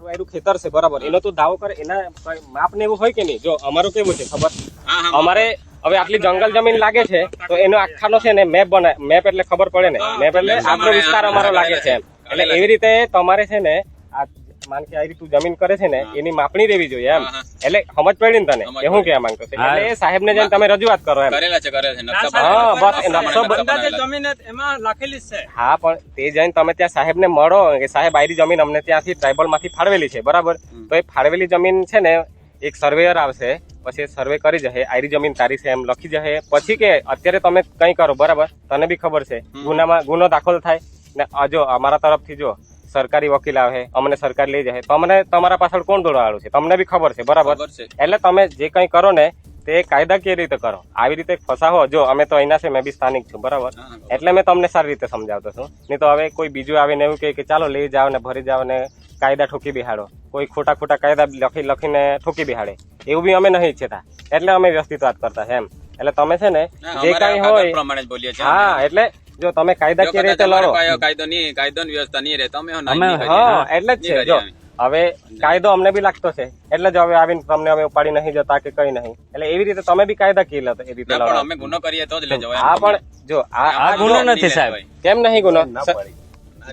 ખેતર છે બરાબર, એનો તું દાવો કરે એના માપ ને એવું હોય કે નહીં? જો અમારું કેવું છે ખબર, અમારે હવે આટલી જંગલ જમીન લાગે છે તો એનો આખાનો છે ને મેપ બનાય, મેપ એટલે ખબર પડે ને, મેપ એટલે આટલો વિસ્તાર અમારો લાગે છે એમ, એટલે એવી રીતે તમારે છે ને આ માન કે આ રીતે જમીન કરે છે ને એની માપણી રહેવી જોઈએ એમ, એટલે સમજ પડી ને તને એ હું કહેવા માંગતો છે, એટલે એ સાહેબ ને જઈને તમે રજૂઆત કરો એમ. હા બસ નકશો જમીન એમાં લખેલી છે. હા પણ તે જઈને તમે ત્યાં સાહેબ ને મળો કે સાહેબ આરી જમીન અમને ત્યાંથી ટ્રાઇબલ માંથી ફાળવેલી છે બરાબર, તો એ ફાળવેલી જમીન છે ને એક સર્વેયર આવશે, પછી સર્વે કરી જશે, આરી જમીન તારી છે એમ લખી જશે, પછી કે અત્યારે તમે કઈ કરો બરાબર, તને બી ખબર છે ગુનો દાખલ થાય ને, જો અમારા તરફથી જો સરકારી વકીલ આવે અમને સરકાર લઈ જાય તો અમને તમારા પાછળ કોણ દોડવાળું છે તમને બી ખબર છે બરાબર, એટલે તમે જે કઈ કરો ને તે કાયદાકીય રીતે કરો, આવી રીતે ફસાવો. જો અમે તો અહીંના છે, મેં બી સ્થાનિક છું બરાબર, એટલે મેં તમને સારી રીતે સમજાવતો છું, નહીં તો હવે કોઈ બીજું આવીને એવું કે ચાલો લઈ જાઓ ને ભરી જાઓ ને કાયદા ઠોકી બિહાડો, કોઈ ખોટા કાયદા લખીને ઠોકી બિહાડે, એવું બી અમે નહીં ઈચ્છતા, એટલે અમે વ્યવસ્થિત વાત કરતા છે એમ. એટલે તમે છે ને જે કઈ હોય હા, એટલે જો તમે કાયદાકીય રીતે લડો, હા એટલે જ છે. જો હવે કાયદો અમને બી લાગતો છે એટલે જ હવે આવીને તમને અમે ઉપાડી નહીં જતા કે કઈ નહીં, એટલે એવી રીતે તમે બી કાયદાકીય એ રીતે લડો. હા પણ જો આ ગુનો નથી સાહેબ, કેમ નહીં ગુનો?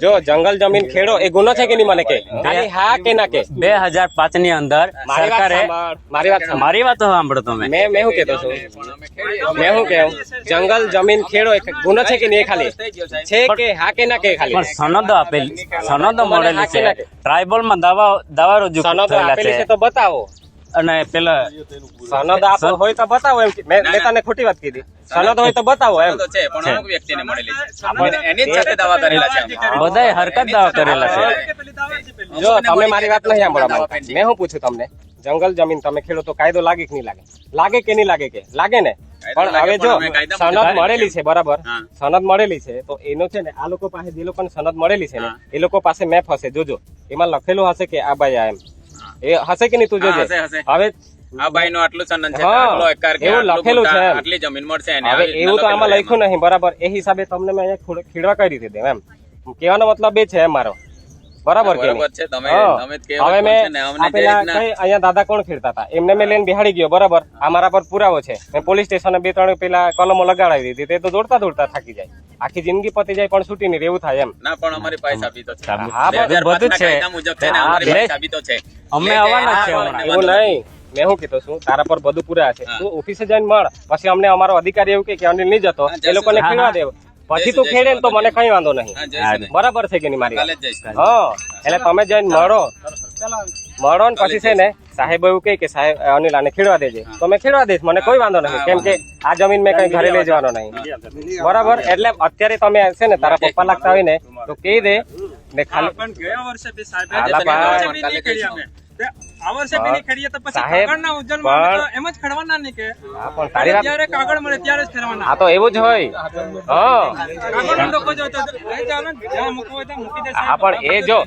જો જંગલ જમીન ખેડો એ ગુનો છે કે નહીં મને કે ખાલી હા કે ના કે? 2005 ની અંદર સરકારે મારી વાત સાંભળો તમે, મેં શું કેતો છું, મેં શું કેવું જંગલ જમીન ખેડો એ ગુનો છે કે નહીં? ખાલી છે કે હા કે ના કે? ખાલી પણ સનદો આપેલી, સનદો મળેલી છે, ટ્રાઇબલ માં દાવા રજૂ સનદો આપેલી છે તો બતાવો, અને પેલા સનદ આપો હોય તો બતાવો એમ. મેં તને ખોટી વાત કીધી, સનદ હોય તો બતાવો એમ. બધાય હરકત દાવા કરેલા છે. જો તમે મારી વાત નહીં સાંભળવા, મેં શું પૂછ્યું તમને, જંગલ જમીન તમે ખેડો તો કાયદો લાગે કે નહીં લાગે? લાગે કે નહીં લાગે? કે લાગે ને. પણ હવે જો સનદ મળેલી છે બરાબર, સનદ મળેલી છે તો એનો છે ને આ લોકો પાસે જે લોકોને સનદ મળેલી છે ને એ લોકો પાસે મેપ હશે, જોજો એમાં લખેલું હશે કે આ ભાઈ આ એમ, એ હશે કે નહીં તું જોજે. હવે આ ભાઈ નું આટલું સનન છે, એવું લખેલું છે, આટલી જમીન મળશે. હવે એવું તો આમાં લખ્યું નહીં બરાબર, એ હિસાબે તમને મેં અહીંયા ખેડવા કઈ રીતે દે એમ, કહેવાનો મતલબ એ છે મારો, બરાબર કે નહીં? હવે મેં અહીંયા દાદા કોણ ખેડતા હતા એમને મેં લઈને બિહાડી ગયો બરાબર, આ મારા પર પુરાવો છે, મેં પોલીસ સ્ટેશને 2-3 પેલા કલમો લગાડાવી દીધી, તે તો દોડતા થાકી જાય, આખી જિંદગી પતી જાય પણ છૂટી નહીં રહેવું થાય એમ. ના પણ અમારી પાસે સાબિતો છે, હા બધું છે, અમે આવવાના છે. એવું નહીં, મેં શું કીધું છું તારા પર બધું પૂરા છે, તું ઓફિસે જઈને મળ, પછી અમને અમારો અધિકારી એવું કે અનિલ નહીં જતો એ લોકોને ખેડવા દેવ, પછી તું ખેડે ને તો મને કઈ વાંધો નહીં, બરાબર છે કે નહીં મારી વાત? હા એટલે તમે જઈને મળો ને પછી છે ને સાહેબ એવું કે સાહેબ અનિલ આને ખેડવા દેજે, તો મેં ખેડવા દઈશ, મને કોઈ વાંધો નહીં, કેમ કે આ જમીન મેં કઈ ઘરે લઈ જવાનો નહીં બરાબર. એટલે અત્યારે તમે છે ને તારા પપ્પા લાગતા હોય ને તો કહી દે ને ખાલી ગયા વર્ષે બી સાહેબ આ વર્ષે બી ખેડીએ તો પછી કાગળના ઉજ્જવલમાં તો એમ જ ખેડવાના નહીં કે જ્યારે કાગળ મળે ત્યારે જ ખેડવાના. હા તો એવું જ હોય. હા પણ એ જો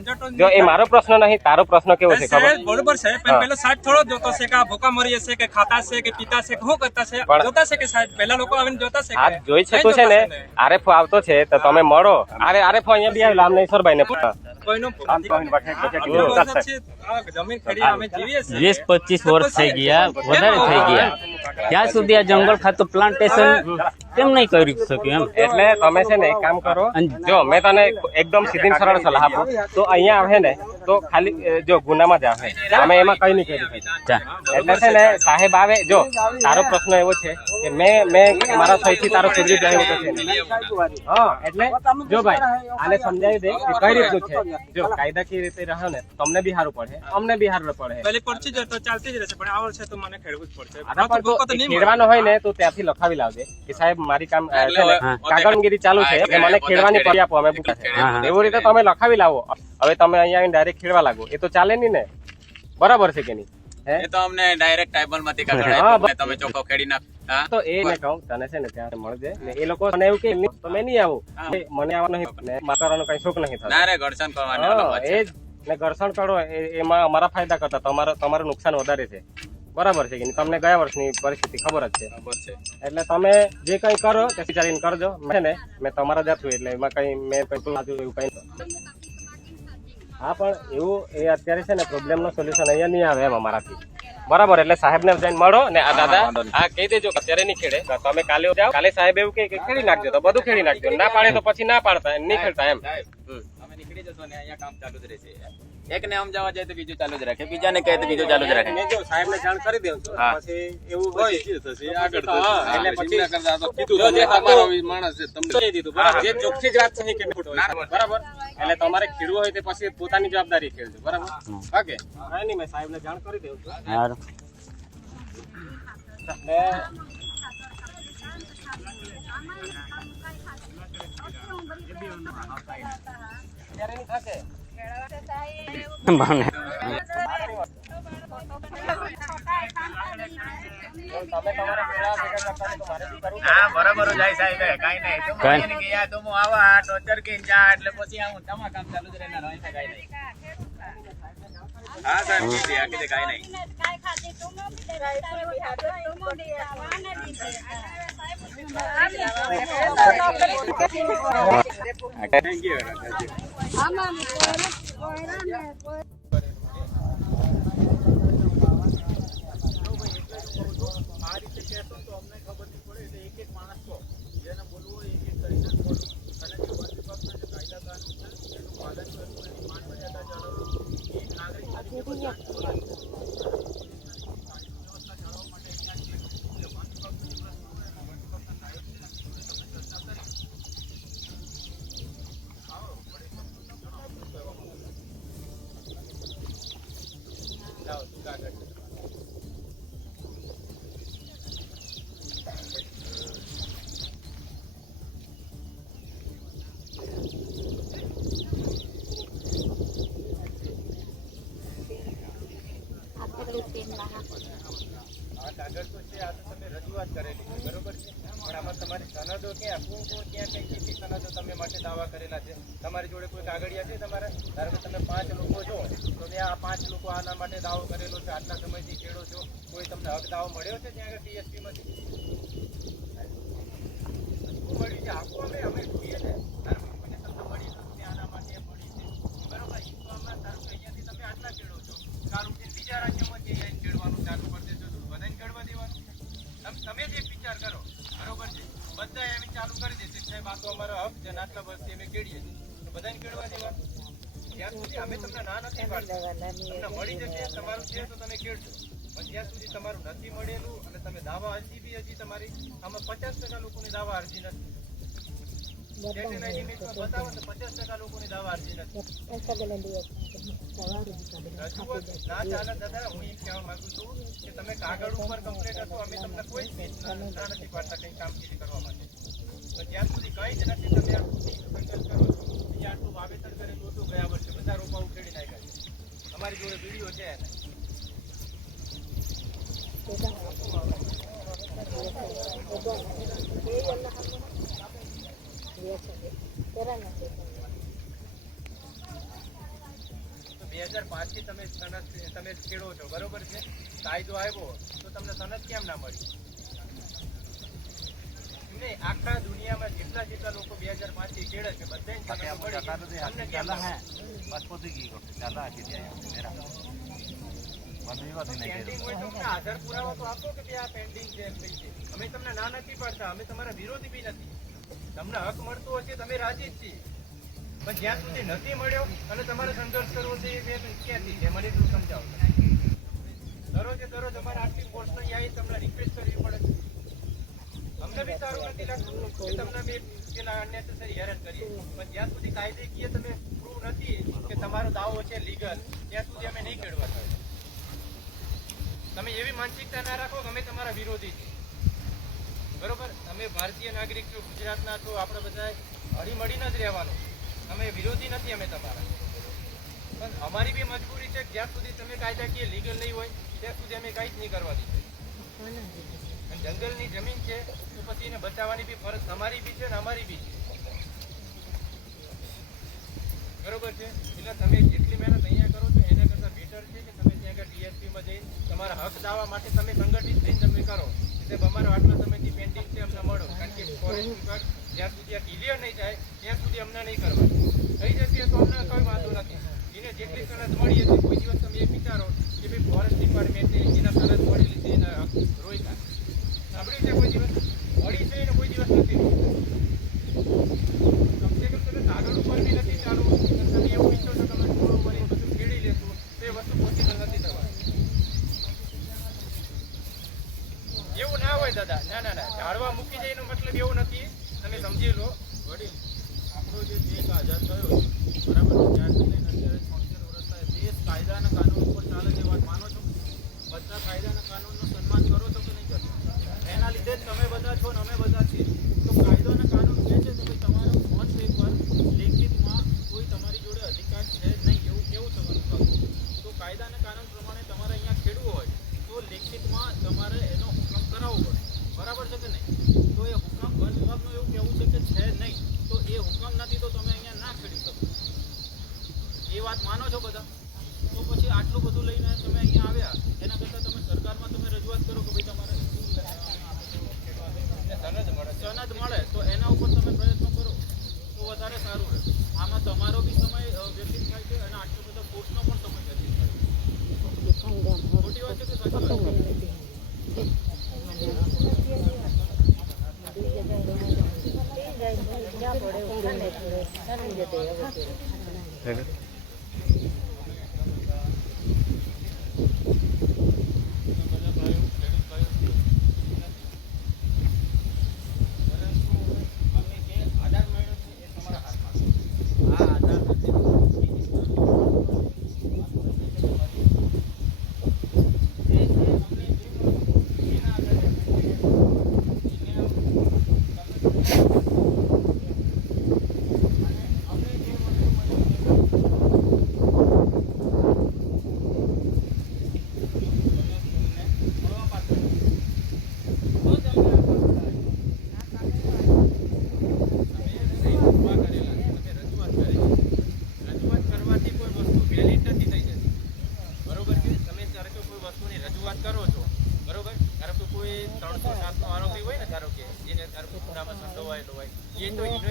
એ મારો પ્રશ્ન નહીં, તારો પ્રશ્ન કેવો છે ખબર? બરોબર છે પણ પેલો સાહેબ થોડો જોતો છે કે આ ભૂકા મરી છે કે ખાતા છે કે પીતા છે કે શું કરતા છે, જોતા છે કે સાહેબ પહેલા લોકો આવીને જોતા છે. હા જોઈ છે તું છે ને આરએફઓ આવતો છે તો તમે મળો. આરએફઓ અહીંયા બી આવેલા અમને ઈશ્વરભાઈ ને કોઈનો 20-25 વર્ષ થઈ ગયા, વધારે થઈ ગયા, ત્યાં સુધી આ જંગલ ખાતું પ્લાન્ટેશન કેમ નહીં કરી શક્યું એમ? એટલે તમે છે ને એક કામ કરો, જો મેં તને એકદમ સીધી સરળ સલાહ આપું તો અહીંયા આવે ને તો ખાલી જો ગુનામાં જ આવે, અમે એમાં કઈ નહીં કરી. એટલે છે ને સાહેબ આવે, જો તારો પ્રશ્ન એવો છે કે મેં મારા સહીથી તારો સુધરી જાય એવું છે. હા એટલે જો ભાઈ આને સમજાવી દે કે કઈ રીતનું છે, જો કાયદાકીય રીતે રહો ને તમને બી સારું પડે, અમને બી સારું પડે. પેલી પરચી તો ચાલતી જ રહેશે પણ આ વર્ષે તો મને ખેડવું જ પડશે. ખેડવાનો હોય ને તો ત્યાંથી લખાવી લાવજે કે સાહેબ મારી કામ કાગળગીરી ચાલુ છે, મને ખેડવાની પડી આપો, અમે પૂછા છે એવું રીતે તમે લખાવી લાવો. હવે તમે અહીંયા આવીને ડાયરેક્ટ ખેડવા લાગો એ તો ચાલે નહીં ને, બરાબર છે કે નહીં? એ તો અમને ડાયરેક્ટ ટ્રાઇબલ માંથી કાગળ આપ્યો, તમે ચોખ્ખો ખેડી નાખ. તો એ મેં કહું તને છે ને ત્યાં મળજે ને, એ લોકો મને એવું કે તો મેં નહીં આવું, મને આવવા નહીં ને માતાનો કઈ શોખ નહીં થતો. ના રે ઘર્ષણ કરવાનું એ જ ને, ઘર્ષણ કરો એમાં અમારા ફાયદા કરતા તમારું નુકસાન વધારે છે, બરાબર છે કે નહીં? તમને ગયા વર્ષની પરિસ્થિતિ ખબર જ છે, એટલે તમે જે કઈ કરો તે વિચારીને કરજો. મેં તમારા જ છું એટલે એમાં કઈ મેં કઈ એવું કઈ હા પણ એવું એ અત્યારે છે ને પ્રોબ્લેમ નો સોલ્યુશન અહીંયા નહીં આવે એમ અમારાથી બરાબર એટલે સાહેબ ને જઈને મળો ને આ દાદા આ કહી દેજો કે અત્યારે નહીં ખેડે તો તમે કાલે જાઓ કાલે સાહેબ એવું કહે કે ખેડી નાખજો તો બધું ખેડી નાખજો ના પાડે તો પછી ના પાડતા નહીં ખેડતા એમ અમે નીકળી જશો ને અહીંયા કામ ચાલુ જ રહેશે એક ને સમજાવવા જાય તો બીજું ચાલુ જ રાખે બીજાને કહે તો બીજું ચાલુ જ રાખે જો સાહેબ ને જાણ કરી દેવું છું હા. પછી એવું હોય આગળ એટલે પછી કીધું જે તમારો માણસ છે તમને કહી દીધું બરાબર જે ચોખ્ખી જ વાત છે કે ખોટું હોય. બરાબર એટલે તમારે ખેડવું હોય તો પછી પોતાની જવાબદારી ખેડજો બરાબર ઓકે હા નહીં મેં સાહેબ ને જાણ કરી દેવું છું હારું. એટલે અત્યારે નહીં થશે ભાવને. તમે તમારા પેલા ભેગા કરતા હોય તો મારે બી કરવું હા બરાબર જાય સાહેબ કાઈ નહીં તો કાંઈ. મને કે યા તો હું આવા ટોચર કે જા એટલે પછી આવું તમારા કામ ચાલુ જ રહેના રહે કાઈ નહીં હા સાહેબ કીધી આ કીધે કાઈ નહીં થેન્ક યુ આ કાગળ તો છે આ તો તમે રજૂઆત કરેલી છે બરોબર છે પણ આમાં તમારી સનદો ક્યાં કોણ ક્યાં કઈ કેટલી સનદો તમે માટે દાવા કરેલા છે તમારી જોડે કોઈ કાગળિયા છે તમારા ધારો કે તમે 5 લોકો છો તો આ 5 લોકો આના માટે દાવો કરેલો છે આટલા સમયથી ખેડો છો કોઈ તમને હક દાવો મળ્યો છે ત્યાં આગળ ટીએસપી માંથી મળી છે આપો અમે જોઈએ ને ધારો કે મને તમને મળી તો તમે આના માટે મળી છે બરોબર તો આમાં ધારો કે અહીંયાથી તમે આટલા ખેડો છો કારું કે બીજા રાજ્યોમાંથી અહીંયા ખેડવાનું ચાલુ કરી દેશો તો બધાને ખેડવા દેવાનું તમે જ એક વિચાર કરો બરોબર છે બધા એમ ચાલુ કરી દેશે સાહેબ આ તો અમારો હક છે ને આટલા વર્ષથી અમે ખેડીએ તો બધાને ખેડવા દેવાનું જ્યાં સુધી અમે તમને ના નથી પાડતા તમને મળી જશે તમારું છે તો તમે ખેડજો પણ જ્યાં સુધી તમારું નથી મળેલું અને તમે દાવા અરજી બી હજી તમારી આમાં 50% લોકોની દાવા અરજી નથી બતાવો તો 50% લોકોની દાવા અરજી નથી રજૂઆત ના ચાલે દાદા હું એમ કહેવા માંગુ છું કે તમે કાગળ ઉપર કમ્પ્લેટ હતો અમે તમને કોઈ જ ના નથી પાડતા કંઈ કામગીરી કરવા માટે તો જ્યાં સુધી કંઈ જ નથી તમે આ સંઘર્ષ કરો છો અહીંયા આટલું વાવેતર કરેલું હતું ગયા વર્ષે બધા રોપા ઉખેડી નાખ્યા છે અમારી જોડે વિડીયો છે તો 2005 થી તમે તમે ખેડો છો બરોબર છે કાયદો આવ્યો તો તમને સનદ કેમ ના મળી નહીં આખા દુનિયામાં જેટલા લોકો 2005 થી ખેડે છે બધાને સનદ મળી તમને કેમ ના પેન્ડિંગ હોય તો અમને આધાર પુરાવા તો આપો કે આ પેન્ડિંગ છે એમ કઈ છે અમે તમને ના નથી પાડતા અમે તમારા વિરોધી બી નથી તમને હક મળતો હશે તમે રાજી જ છીએ પણ જ્યાં સુધી નથી મળ્યો અને તમારે સંઘર્ષ કરવો છે એ ક્યાંથી છે મને શું સમજાવો દરરોજ અમારે આટલી ફોર્સ નહીં આવી તમને રિક્વેસ્ટ કરવી પડે અમને બી સારું નથી લાગતું કે તમને બી પેલા અનનેસેસરી હેરાન કરીએ પણ જ્યાં સુધી કાયદેકીય તમે પ્રૂવ નથી કે તમારો દાવો છે લીગલ ત્યાં સુધી અમે નહીં ખેડવા થાય તમે એવી માનસિકતા ના રાખો કે અમે તમારા વિરોધી છીએ બરોબર તમે ભારતીય નાગરિક છો ગુજરાતના છો આપણે બધા હળીમળીને જ રહેવાનું અમે વિરોધી નથી અમે તમારા પણ અમારી બી મજબૂરી છે જ્યાં સુધી તમે કાયદાકીય લીગલ નહીં હોય ત્યાં સુધી અમે કંઈ જ નહીં કરવા દીધું જંગલની જમીન છે તો પછી એને બચાવવાની બી ફરજ તમારી બી છે ને અમારી બી છે બરોબર છે એટલે તમે જેટલી મહેનત અહીંયા કરો છો એના કરતાં બેટર છે કે તમે ત્યાં આગળ ટીએસપીમાં જઈને તમારા હક દાવા માટે તમે સંગઠિત થઈને તમે કરો એટલે અમારો આટલા સમયથી પેન્ડિંગ છે અમને મળો કારણ કે ફોરેસ્ટ વિભાગ જ્યાં સુધી આ ક્લિયર નહીં થાય ત્યાં સુધી અમને નહીં કરવા થઈ જશે તો અમને કોઈ વાંધો નથી એને જેટલી સનદ મળી હતી કોઈ દિવસ તમે એ વિચારો કે ભાઈ ફોરેસ્ટ ડિપાર્ટમેન્ટે એના સનદ મળેલી છે એના રોયકા સાંભળ્યું છે કોઈ દિવસ મળી છે એને કોઈ દિવસ નથી કમસે કમ તમે કાગળ ઉપર બી નથી ચાલુ તમે એવું ઈચ્છો છો તમે થોડો ભરી બધું ખેડી લેશો તો એ વસ્તુ પોસિબલ નથી થવાની એવું ના હોય દાદા ના ઝાડવા મૂકી જાય એનો મતલબ એવું નથી તમે સમજી લો વડીલ આપણો જે દેશ આઝાદ થયો બરાબર ત્યારથી લઈને અત્યારે 76 વર્ષ થાય દેશ કાયદાના કાનૂન ઉપર ચાલે છે વાત માનો છો બધા કાયદાના કાનૂનનું સન્માન કરો છો કે નહીં કરતા એના લીધે જ તમે બધા છો ને અમે બધા છીએ તો કાયદો અને કાનૂન કહે છે કે ભાઈ તમારો ઓન પેપર લેખિતમાં કોઈ તમારી જોડે અધિકાર છે નહીં એવું કેવું તમારું પાકું તો કાયદા અને કાનૂન પ્રમાણે તમારે અહીંયા ખેડવું હોય તો લેખિતમાં તમારે એનો હુકમ કરાવવો પડે બરાબર છે કે નહીં તો એ હુકમ વન વિભાગનું એવું કહેવું છે કે છે નહીં તો એ હુકમ નથી તો તમે અહીંયા ના ખેડી શકો એ વાત માનો છો બધા તો પછી આટલું બધું લઈને તમે અહીંયા આવ્યા એના કરતાં તમે સરકારમાં તમે રજૂઆત કરો કે ભાઈ તમારે સનદ મળે તો એના ઉપર તમે પ્રયત્નો કરો તો વધારે સારું રહે આમાં તમારો બી સમય વ્યતીત થાય છે અને આટલો બધો કોર્સનો પણ સમય વ્યતીત થાય છે ખોટી વાત છે કે સાચી વાત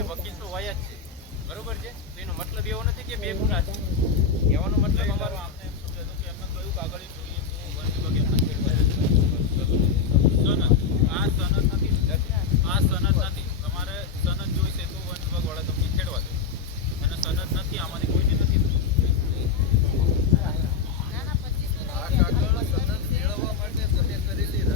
વકીલ તો હોય જ છે બરોબર છે તો એનો મતલબ એવો નથી કે બે ગુના છે કહેવાનો મતલબ અમારો આપણે એમ સમજે તો કે એમને કયું કાગળ જોઈએ તો વન વિભાગ એમના સનદ આ સનદ નથી